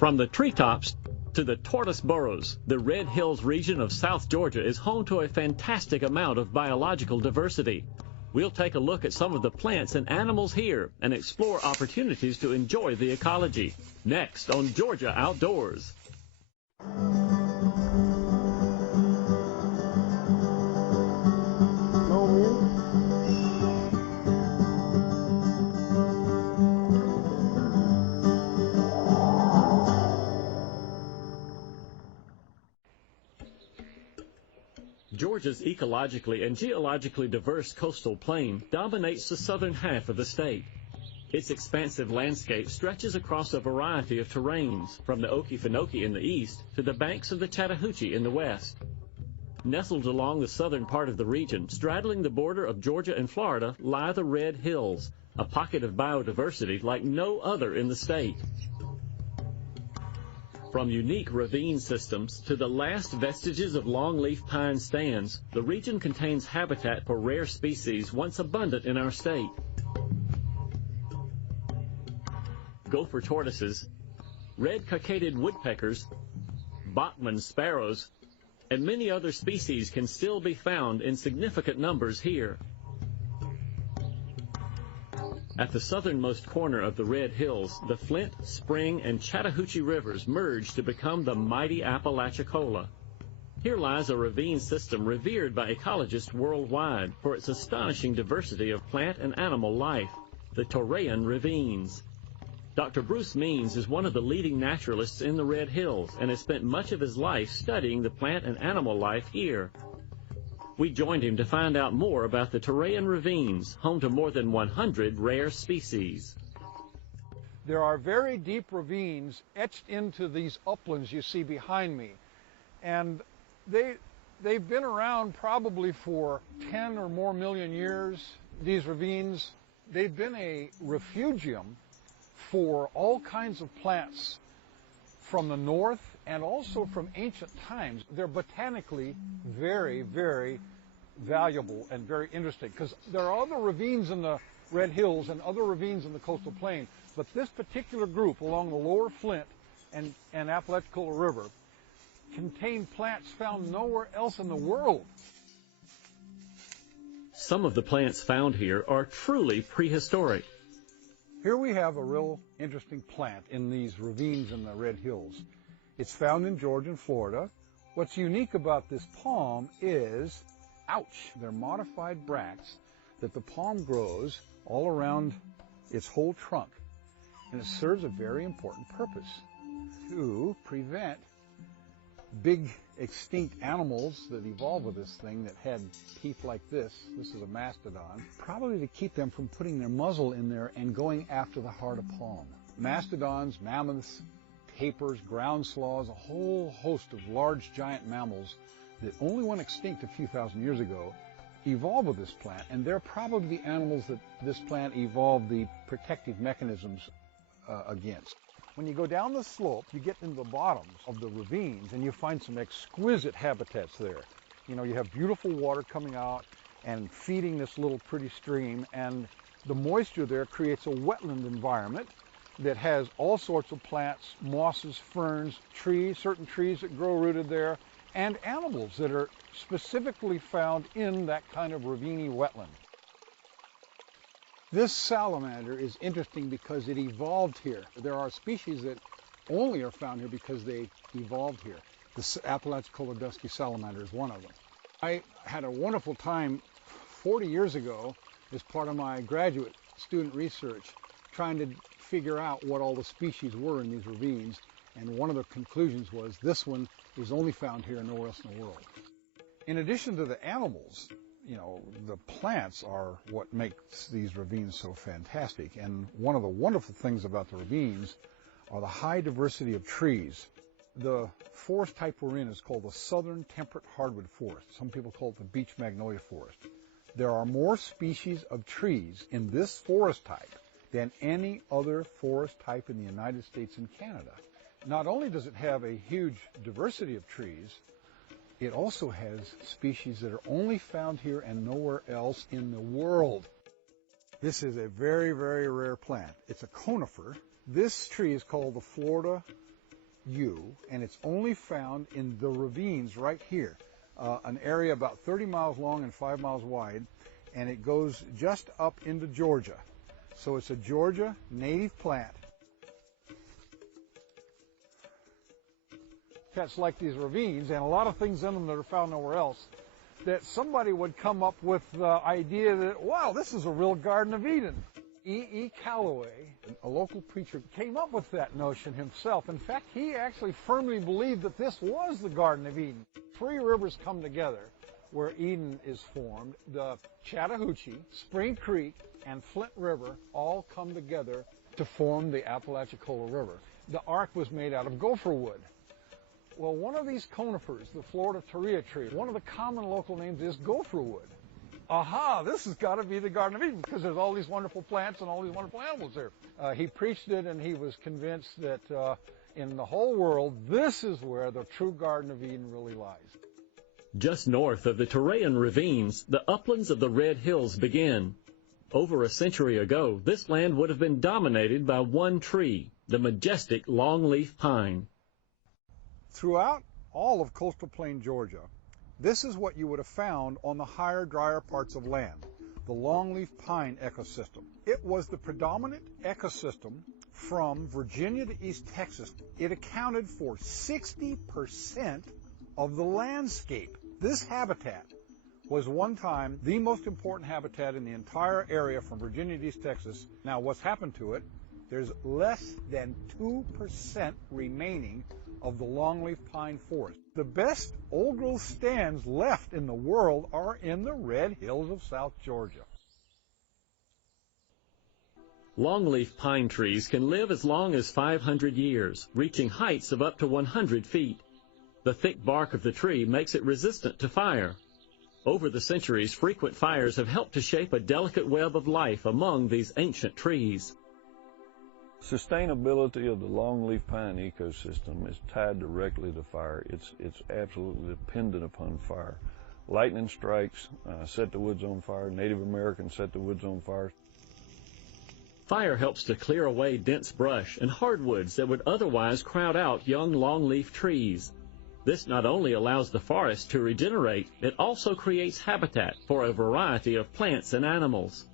From the treetops to the tortoise burrows, the Red Hills region of South Georgia is home to a fantastic amount of biological diversity. We'll take a look at some of the plants and animals here and explore opportunities to enjoy the ecology. Next on Georgia Outdoors. Georgia's ecologically and geologically diverse coastal plain dominates the southern half of the state. Its expansive landscape stretches across a variety of terrains, from the Okefenokee in the east to the banks of the Chattahoochee in the west. Nestled along the southern part of the region, straddling the border of Georgia and Florida, lie the Red Hills, a pocket of biodiversity like no other in the state. From unique ravine systems to the last vestiges of longleaf pine stands, the region contains habitat for rare species once abundant in our state. Gopher tortoises, red-cockaded woodpeckers, Bachman sparrows, and many other species can still be found in significant numbers here. At the southernmost corner of the Red Hills, the Flint, Spring, and Chattahoochee rivers merge to become the mighty Apalachicola. Here lies a ravine system revered by ecologists worldwide for its astonishing diversity of plant and animal life, the Torreyan ravines. Dr. Bruce Means is one of the leading naturalists in the Red Hills and has spent much of his life studying the plant and animal life here. We joined him to find out more about the Torreyan ravines, home to more than 100 rare species. There are very deep ravines etched into these uplands you see behind me. And they've been around probably for 10 or more million years. These ravines, they've been a refugium for all kinds of plants from the north and also from ancient times. They're botanically very, very valuable and very interesting because there are other ravines in the Red Hills and other ravines in the coastal plain, but this particular group along the lower Flint and Apalachicola River contain plants found nowhere else in the world. Some of the plants found here are truly prehistoric. Here we have a real interesting plant in these ravines in the Red Hills. It's found in Georgia and Florida. What's unique about this palm is, they're modified bracts that the palm grows all around its whole trunk. And it serves a very important purpose, to prevent big extinct animals that evolved with this thing that had teeth like this. This is a mastodon. Probably to keep them from putting their muzzle in there and going after the heart of palm. Mastodons, mammoths, tapirs, ground sloths, a whole host of large giant mammals that only went extinct a few thousand years ago evolved with this plant, and they're probably the animals that this plant evolved the protective mechanisms against. When you go down the slope, you get into the bottoms of the ravines and you find some exquisite habitats there. You know, you have beautiful water coming out and feeding this little pretty stream, and the moisture there creates a wetland environment that has all sorts of plants, mosses, ferns, trees, certain trees that grow rooted there, and animals that are specifically found in that kind of raviney wetland. This salamander is interesting because it evolved here. There are species that only are found here because they evolved here. The Apalachicola dusky salamander is one of them. I had a wonderful time 40 years ago as part of my graduate student research trying to figure out what all the species were in these ravines, and one of the conclusions was this one is only found here and nowhere else in the world. In addition to the animals, you know, the plants are what makes these ravines so fantastic. And one of the wonderful things about the ravines are the high diversity of trees. The forest type we're in is called the Southern Temperate Hardwood Forest. Some people call it the Beech Magnolia Forest. There are more species of trees in this forest type than any other forest type in the United States and Canada. Not only does it have a huge diversity of trees, it also has species that are only found here and nowhere else in the world. This is a very, very rare plant. It's a conifer. This tree is called the Florida and it's only found in the ravines right here, an area about 30 miles long and 5 miles wide, and it goes just up into Georgia. So it's a Georgia native plant. Cats like these ravines and a lot of things in them that are found nowhere else, that somebody would come up with the idea that, wow, this is a real Garden of Eden. E. Calloway, a local preacher, came up with that notion himself. In fact, he actually firmly believed that this was the Garden of Eden. Three rivers come together where Eden is formed. The Chattahoochee, Spring Creek, and Flint River all come together to form the Apalachicola River. The ark was made out of gopher wood. Well, one of these conifers, the Florida Torreya tree, one of the common local names is gopher wood. Aha, this has got to be the Garden of Eden because there's all these wonderful plants and all these wonderful animals there. He preached it, and he was convinced that in the whole world, this is where the true Garden of Eden really lies. Just north of the Torreyan ravines, the uplands of the Red Hills begin. Over a century ago, this land would have been dominated by one tree, the majestic longleaf pine. Throughout all of coastal plain Georgia, this is what you would have found on the higher, drier parts of land, the longleaf pine ecosystem. It was the predominant ecosystem from Virginia to East Texas. It accounted for 60% of the landscape. This habitat was one time the most important habitat in the entire area from Virginia to East Texas. Now, what's happened to it? There's less than 2% remaining of the longleaf pine forest. The best old-growth stands left in the world are in the Red Hills of South Georgia. Longleaf pine trees can live as long as 500 years, reaching heights of up to 100 feet. The thick bark of the tree makes it resistant to fire. Over the centuries, frequent fires have helped to shape a delicate web of life among these ancient trees. Sustainability of the longleaf pine ecosystem is tied directly to fire. It's absolutely dependent upon fire. Lightning strikes set the woods on fire. Native Americans set the woods on fire. Fire helps to clear away dense brush and hardwoods that would otherwise crowd out young longleaf trees. This not only allows the forest to regenerate, it also creates habitat for a variety of plants and animals.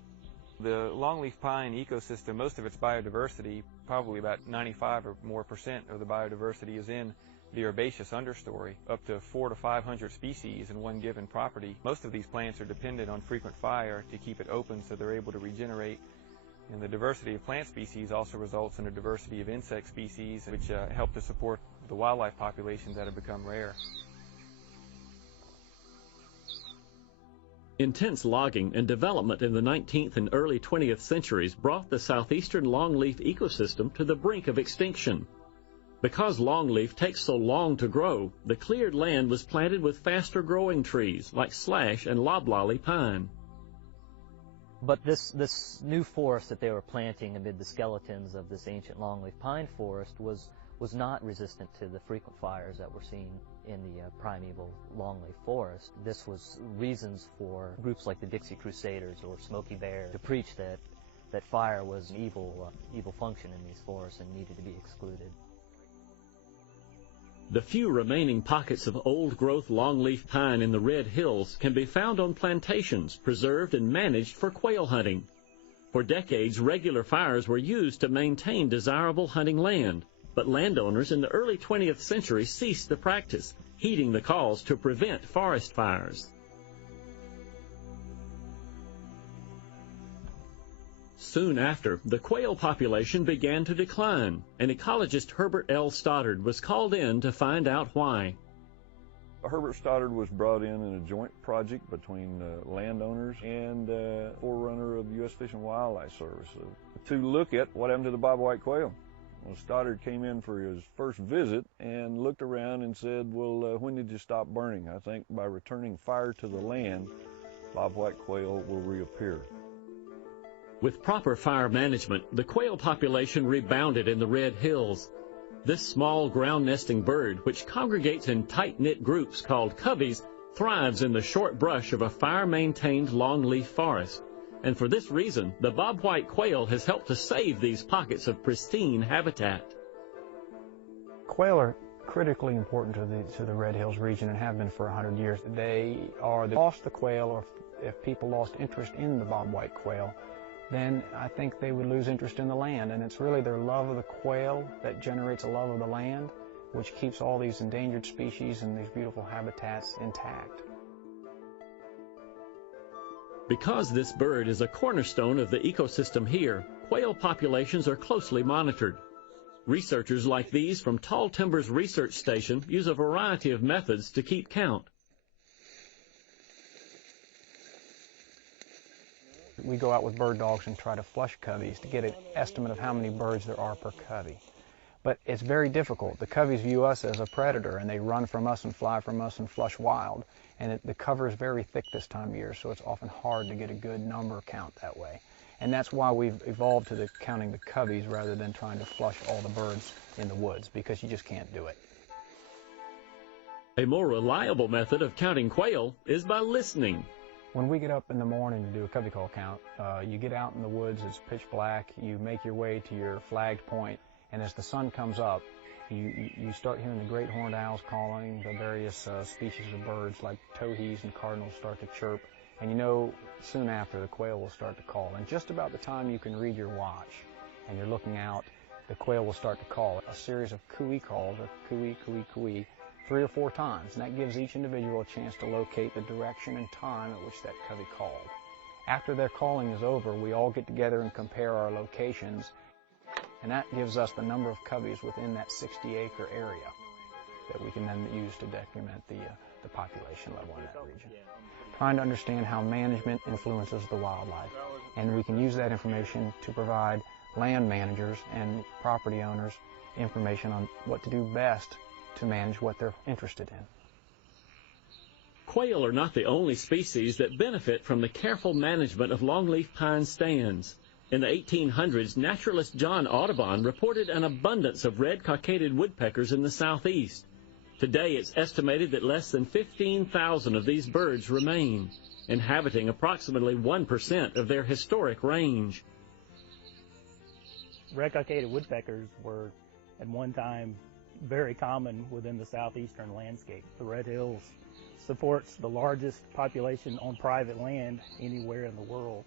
The longleaf pine ecosystem, most of its biodiversity, probably about 95% or more of the biodiversity is in the herbaceous understory, up to 400 to 500 species in one given property. Most of these plants are dependent on frequent fire to keep it open so they're able to regenerate. And the diversity of plant species also results in a diversity of insect species, which help to support the wildlife populations that have become rare. Intense logging and development in the 19th and early 20th centuries brought the southeastern longleaf ecosystem to the brink of extinction. Because longleaf takes so long to grow, the cleared land was planted with faster-growing trees like slash and loblolly pine. But this new forest that they were planting amid the skeletons of this ancient longleaf pine forest was not resistant to the frequent fires that were seen in the primeval longleaf forest. This was reasons for groups like the Dixie Crusaders or Smokey Bear to preach that fire was an evil function in these forests and needed to be excluded. The few remaining pockets of old-growth longleaf pine in the Red Hills can be found on plantations preserved and managed for quail hunting. For decades, regular fires were used to maintain desirable hunting land, but landowners in the early 20th century ceased the practice, heeding the calls to prevent forest fires. Soon after, the quail population began to decline, and ecologist Herbert L. Stoddard was called in to find out why. Herbert Stoddard was brought in a joint project between landowners and forerunner of the U.S. Fish and Wildlife Service to look at what happened to the bobwhite quail. Well, Stoddard came in for his first visit and looked around and said, well, when did you stop burning? I think by returning fire to the land, bobwhite quail will reappear. With proper fire management, the quail population rebounded in the Red Hills. This small ground-nesting bird, which congregates in tight-knit groups called coveys, thrives in the short brush of a fire-maintained longleaf forest. And for this reason, the bobwhite quail has helped to save these pockets of pristine habitat. Quail are critically important to the Red Hills region and have been for 100 years. They lost the quail, or if people lost interest in the bobwhite quail, then I think they would lose interest in the land. And it's really their love of the quail that generates a love of the land, which keeps all these endangered species and these beautiful habitats intact. Because this bird is a cornerstone of the ecosystem here, quail populations are closely monitored. Researchers like these from Tall Timbers Research Station use a variety of methods to keep count. We go out with bird dogs and try to flush coveys to get an estimate of how many birds there are per covey. But it's very difficult. The coveys view us as a predator, and they run from us and fly from us and flush wild. And the cover is very thick this time of year, so it's often hard to get a good number count that way. And that's why we've evolved to counting the coveys rather than trying to flush all the birds in the woods, because you just can't do it. A more reliable method of counting quail is by listening. When we get up in the morning to do a covey call count, you get out in the woods, it's pitch black, you make your way to your flagged point, and as the sun comes up, you start hearing the great horned owls calling, the various species of birds like towhees and cardinals start to chirp, and you know soon after the quail will start to call. And just about the time you can read your watch and you're looking out, the quail will start to call. A series of cooey calls, or cooey, cooey, cooey, 3 or 4 times, and that gives each individual a chance to locate the direction and time at which that covey called. After their calling is over, we all get together and compare our locations, and that gives us the number of coveys within that 60-acre area that we can then use to document the population level in that region. Trying to understand how management influences the wildlife, and we can use that information to provide land managers and property owners information on what to do best to manage what they're interested in. Quail are not the only species that benefit from the careful management of longleaf pine stands. In the 1800s, naturalist John Audubon reported an abundance of red-cockaded woodpeckers in the southeast. Today, it's estimated that less than 15,000 of these birds remain, inhabiting approximately 1% of their historic range. Red-cockaded woodpeckers were, at one time, very common within the southeastern landscape. The Red Hills supports the largest population on private land anywhere in the world.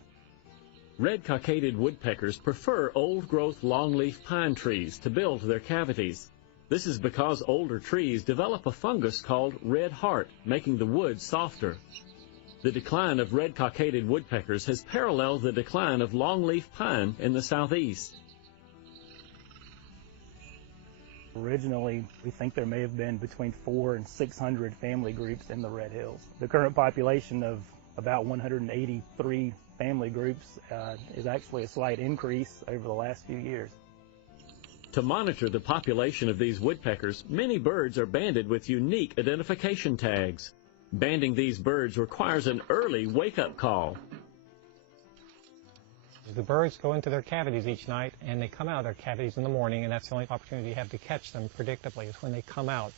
Red-cockaded woodpeckers prefer old-growth longleaf pine trees to build their cavities. This is because older trees develop a fungus called red heart, making the wood softer. The decline of red-cockaded woodpeckers has paralleled the decline of longleaf pine in the southeast. Originally, we think there may have been between 400 and 600 family groups in the Red Hills. The current population of about 183 family groups is actually a slight increase over the last few years. To monitor the population of these woodpeckers, many birds are banded with unique identification tags. Banding these birds requires an early wake-up call. The birds go into their cavities each night, and they come out of their cavities in the morning, and that's the only opportunity you have to catch them predictably, is when they come out.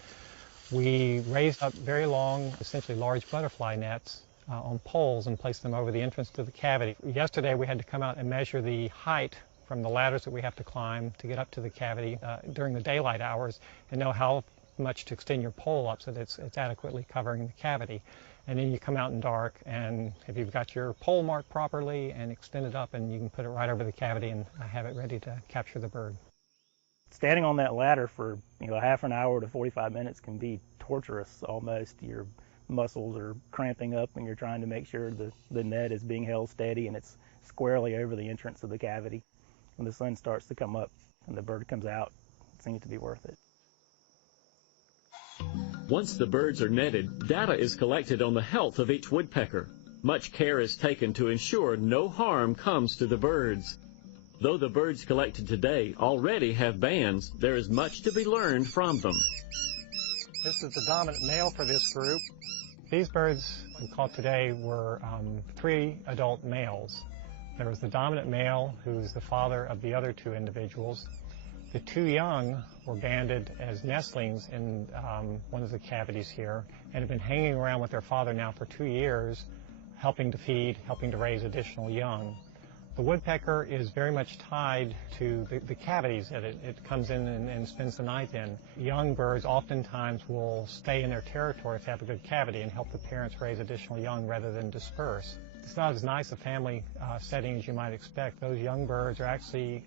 We raised up very long, essentially large butterfly nets on poles and place them over the entrance to the cavity. Yesterday we had to come out and measure the height from the ladders that we have to climb to get up to the cavity during the daylight hours, and know how much to extend your pole up so that it's adequately covering the cavity. And then you come out in dark, and if you've got your pole marked properly and extended up, and you can put it right over the cavity and have it ready to capture the bird. Standing on that ladder for half an hour to 45 minutes can be torturous almost. Your muscles are cramping up and you're trying to make sure the net is being held steady and it's squarely over the entrance of the cavity. When the sun starts to come up and the bird comes out, it seems to be worth it. Once the birds are netted, data is collected on the health of each woodpecker. Much care is taken to ensure no harm comes to the birds. Though the birds collected today already have bands, there is much to be learned from them. This is the dominant male for this group. These birds we caught today were 3 adult males. There was the dominant male, who's the father of the other 2 individuals. The 2 young were banded as nestlings in one of the cavities here and have been hanging around with their father now for 2 years, helping to feed, helping to raise additional young. The woodpecker is very much tied to the cavities that it comes in and spends the night in. Young birds oftentimes will stay in their territory if they have a good cavity and help the parents raise additional young rather than disperse. It's not as nice a family setting as you might expect. Those young birds are actually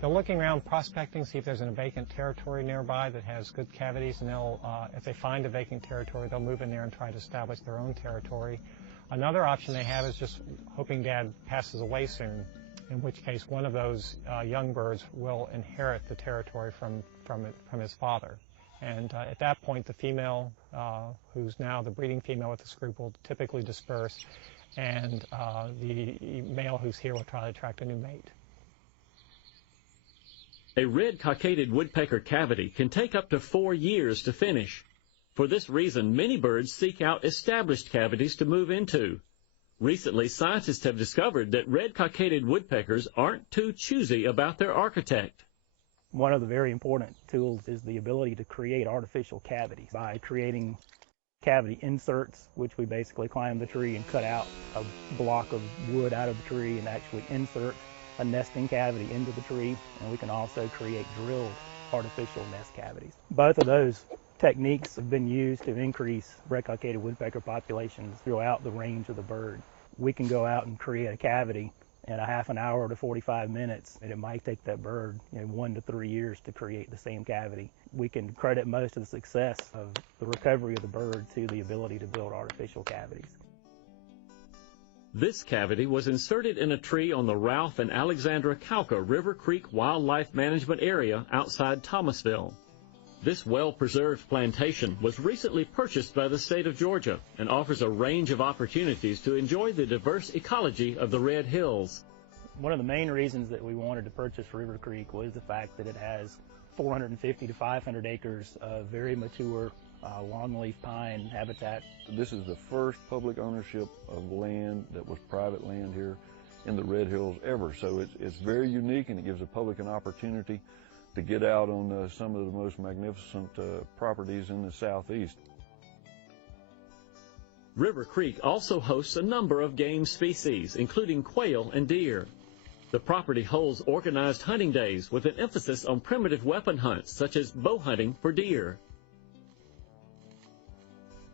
they're looking around, prospecting, see if there's a vacant territory nearby that has good cavities, and they'll, if they find a vacant territory, they'll move in there and try to establish their own territory. Another option they have is just hoping Dad passes away soon, in which case one of those young birds will inherit the territory from his father. And at that point, the female, who's now the breeding female with this group, will typically disperse, and the male who's here will try to attract a new mate. A red-cockaded woodpecker cavity can take up to 4 years to finish. For this reason, many birds seek out established cavities to move into. Recently, scientists have discovered that red-cockaded woodpeckers aren't too choosy about their architect. One of the very important tools is the ability to create artificial cavities by creating cavity inserts, which we basically climb the tree and cut out a block of wood out of the tree and actually insert a nesting cavity into the tree, and we can also create drilled artificial nest cavities. Both of those techniques have been used to increase red-cockaded woodpecker populations throughout the range of the bird. We can go out and create a cavity in a half an hour to 45 minutes, and it might take that bird 1 to 3 years to create the same cavity. We can credit most of the success of the recovery of the bird to the ability to build artificial cavities. This cavity was inserted in a tree on the Ralph and Alexandra Cauca River Creek Wildlife Management Area outside Thomasville. This well-preserved plantation was recently purchased by the state of Georgia and offers a range of opportunities to enjoy the diverse ecology of the Red Hills. One of the main reasons that we wanted to purchase River Creek was the fact that it has 450 to 500 acres of very mature longleaf pine habitat. This is the first public ownership of land that was private land here in the Red Hills ever, so it's very unique, and it gives the public an opportunity to get out on some of the most magnificent properties in the southeast. River Creek also hosts a number of game species, including quail and deer. The property holds organized hunting days with an emphasis on primitive weapon hunts, such as bow hunting for deer.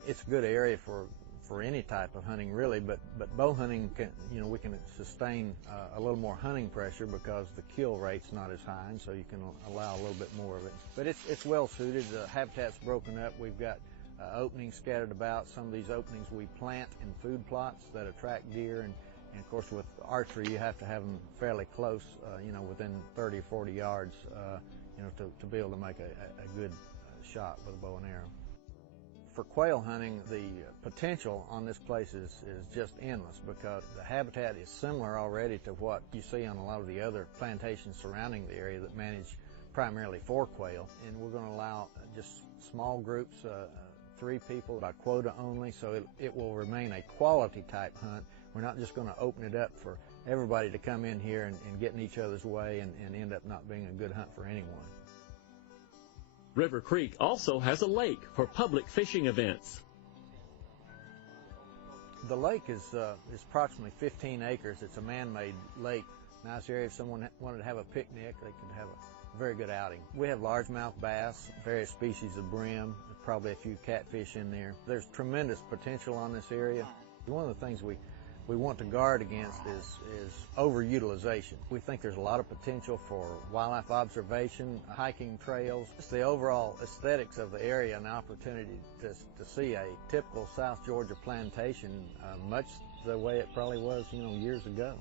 It's a good area for any type of hunting, really, but bow hunting, we can sustain a little more hunting pressure because the kill rate's not as high, and so you can allow a little bit more of it. But it's well suited. The habitat's broken up. We've got openings scattered about. Some of these openings we plant in food plots that attract deer, and of course with archery you have to have them fairly close, within 30 or 40 yards, to be able to make a good shot with a bow and arrow. For quail hunting, the potential on this place is just endless because the habitat is similar already to what you see on a lot of the other plantations surrounding the area that manage primarily for quail. And we're going to allow just small groups, 3 people by quota only, so it will remain a quality type hunt. We're not just going to open it up for everybody to come in here and get in each other's way and end up not being a good hunt for anyone. River Creek also has a lake for public fishing events. The lake is approximately 15 acres. It's a man-made lake. Nice area. If someone wanted to have a picnic, they could have a very good outing. We have largemouth bass, various species of brim, probably a few catfish in there. There's tremendous potential on this area. One of the things we want to guard against is overutilization. We think there's a lot of potential for wildlife observation, hiking trails. It's the overall aesthetics of the area and the opportunity to see a typical South Georgia plantation much the way it probably was, years ago.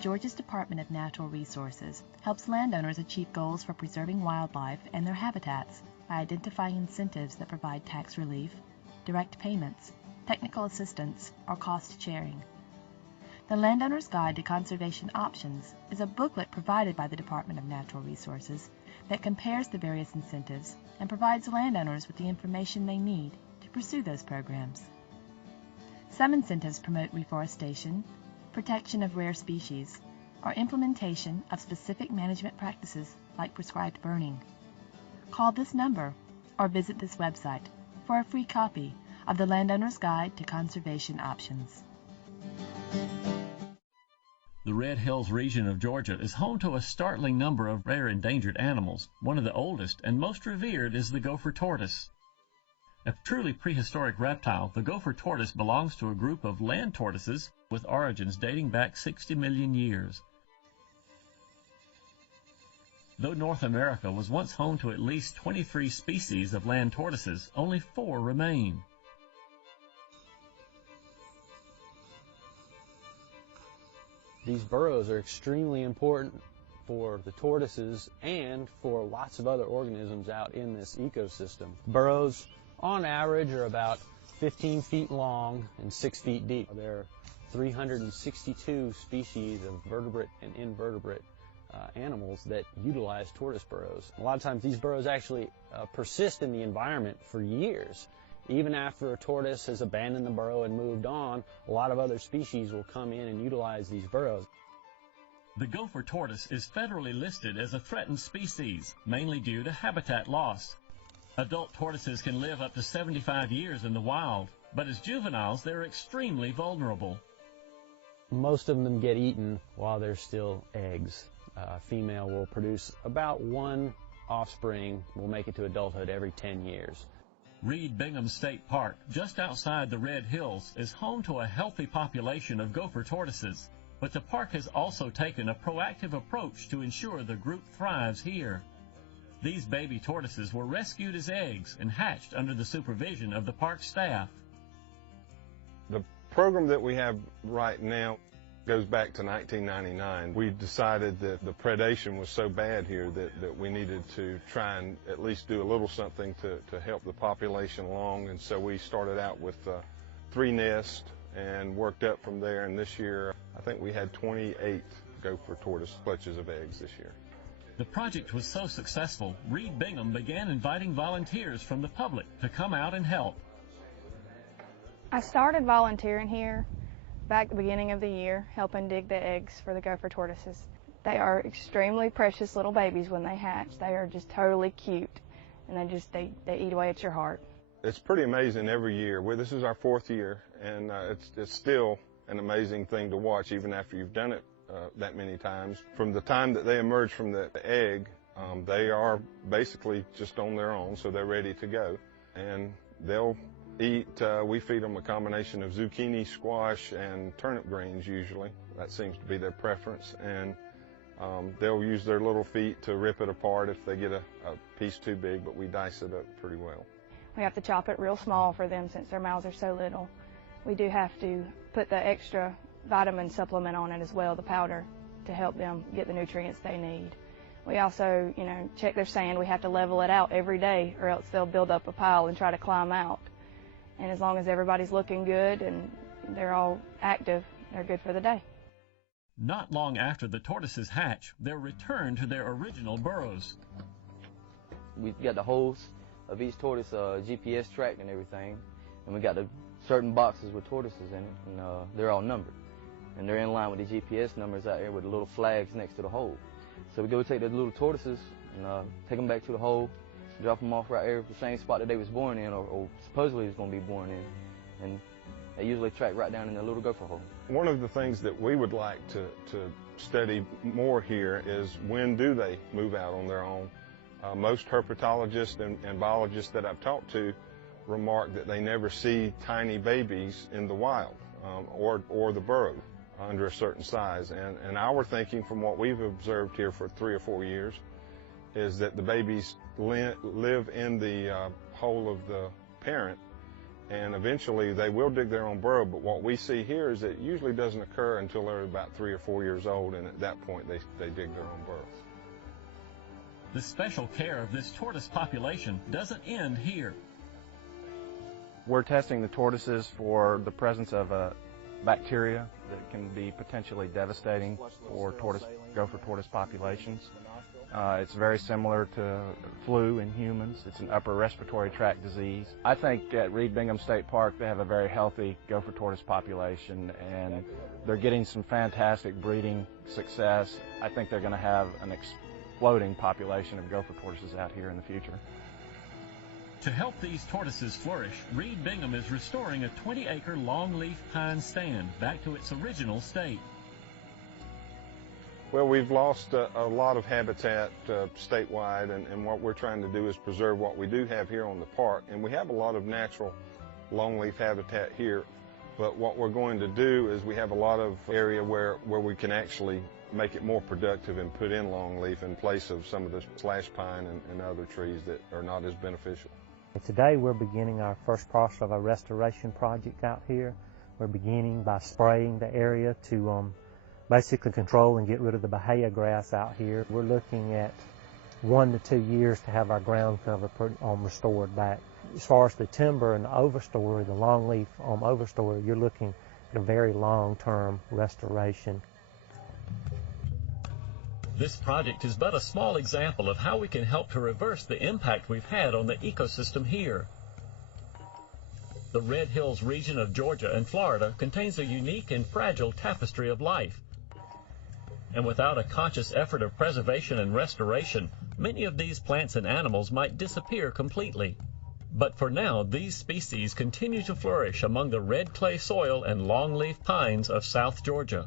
Georgia's Department of Natural Resources helps landowners achieve goals for preserving wildlife and their habitats by identifying incentives that provide tax relief, direct payments, technical assistance, or cost sharing. The Landowner's Guide to Conservation Options is a booklet provided by the Department of Natural Resources that compares the various incentives and provides landowners with the information they need to pursue those programs. Some incentives promote reforestation, protection of rare species, or implementation of specific management practices like prescribed burning. Call this number or visit this website for a free copy of the Landowner's Guide to Conservation Options. The Red Hills region of Georgia is home to a startling number of rare endangered animals. One of the oldest and most revered is the Gopher tortoise. A truly prehistoric reptile, the Gopher tortoise belongs to a group of land tortoises with origins dating back 60 million years. Though North America was once home to at least 23 species of land tortoises, only 4 remain. These burrows are extremely important for the tortoises and for lots of other organisms out in this ecosystem. Burrows, on average, are about 15 feet long and 6 feet deep. There are 362 species of vertebrate and invertebrate animals that utilize tortoise burrows. A lot of times these burrows actually persist in the environment for years. Even after a tortoise has abandoned the burrow and moved on, a lot of other species will come in and utilize these burrows. The Gopher tortoise is federally listed as a threatened species, mainly due to habitat loss. Adult tortoises can live up to 75 years in the wild, but as juveniles they're extremely vulnerable. Most of them get eaten while they're still eggs. A female will produce about 1 offspring, will make it to adulthood every 10 years. Reed-Bingham State Park, just outside the Red Hills, is home to a healthy population of Gopher tortoises, but the park has also taken a proactive approach to ensure the group thrives here. These baby tortoises were rescued as eggs and hatched under the supervision of the park staff. The program that we have right now goes back to 1999. We decided that the predation was so bad here that we needed to try and at least do a little something to help the population along, and so we started out with 3 nests and worked up from there, and this year I think we had 28 Gopher tortoise clutches of eggs this year. The project was so successful, Reed-Bingham began inviting volunteers from the public to come out and help. I started volunteering here back at the beginning of the year, helping dig the eggs for the Gopher tortoises. They are extremely precious little babies when they hatch. They are just totally cute, and they eat away at your heart. It's pretty amazing every year. This is our 4th year, and it's still an amazing thing to watch even after you've done it that many times. From the time that they emerge from the egg, they are basically just on their own, so they're ready to go, and they'll eat. We feed them a combination of zucchini, squash, and turnip greens usually. That seems to be their preference, and they'll use their little feet to rip it apart if they get a piece too big, but we dice it up pretty well. We have to chop it real small for them since their mouths are so little. We do have to put the extra vitamin supplement on it as well, the powder, to help them get the nutrients they need. We also, check their sand. We have to level it out every day, or else they'll build up a pile and try to climb out. And as long as everybody's looking good and they're all active, they're good for the day. Not long after the tortoises hatch, they're returned to their original burrows. We got the holes of each tortoise GPS tracked and everything, and we got the certain boxes with tortoises in it, and they're all numbered. And they're in line with the GPS numbers out there with the little flags next to the hole. So we go take the little tortoises and take them back to the hole, drop them off right there, the same spot that they was born in, or supposedly was going to be born in, and they usually track right down in the little Gopher hole. One of the things that we would like to study more here is when do they move out on their own. Most herpetologists and biologists that I've talked to remark that they never see tiny babies in the wild or the burrow under a certain size. And our thinking from what we've observed here for 3 or 4 years is that the babies live in the hole of the parent, and eventually they will dig their own burrow, but what we see here is that it usually doesn't occur until they're about 3 or 4 years old, and at that point they dig their own burrow. The special care of this tortoise population doesn't end here. We're testing the tortoises for the presence of bacteria that can be potentially devastating for Gopher tortoise populations. It's very similar to flu in humans. It's an upper respiratory tract disease. I think at Reed-Bingham State Park they have a very healthy Gopher tortoise population, and they're getting some fantastic breeding success. I think they're going to have an exploding population of Gopher tortoises out here in the future. To help these tortoises flourish, Reed Bingham is restoring a 20-acre longleaf pine stand back to its original state. Well, we've lost a lot of habitat statewide, and what we're trying to do is preserve what we do have here on the park. And we have a lot of natural longleaf habitat here, but what we're going to do is we have a lot of area where we can actually make it more productive and put in longleaf in place of some of the slash pine and other trees that are not as beneficial. Today we're beginning our first process of a restoration project out here. We're beginning by spraying the area to basically control and get rid of the bahia grass out here. We're looking at 1 to 2 years to have our ground cover restored back. As far as the timber and the overstory, the longleaf overstory, you're looking at a very long-term restoration. This project is but a small example of how we can help to reverse the impact we've had on the ecosystem here. The Red Hills region of Georgia and Florida contains a unique and fragile tapestry of life. And without a conscious effort of preservation and restoration, many of these plants and animals might disappear completely. But for now, these species continue to flourish among the red clay soil and longleaf pines of South Georgia.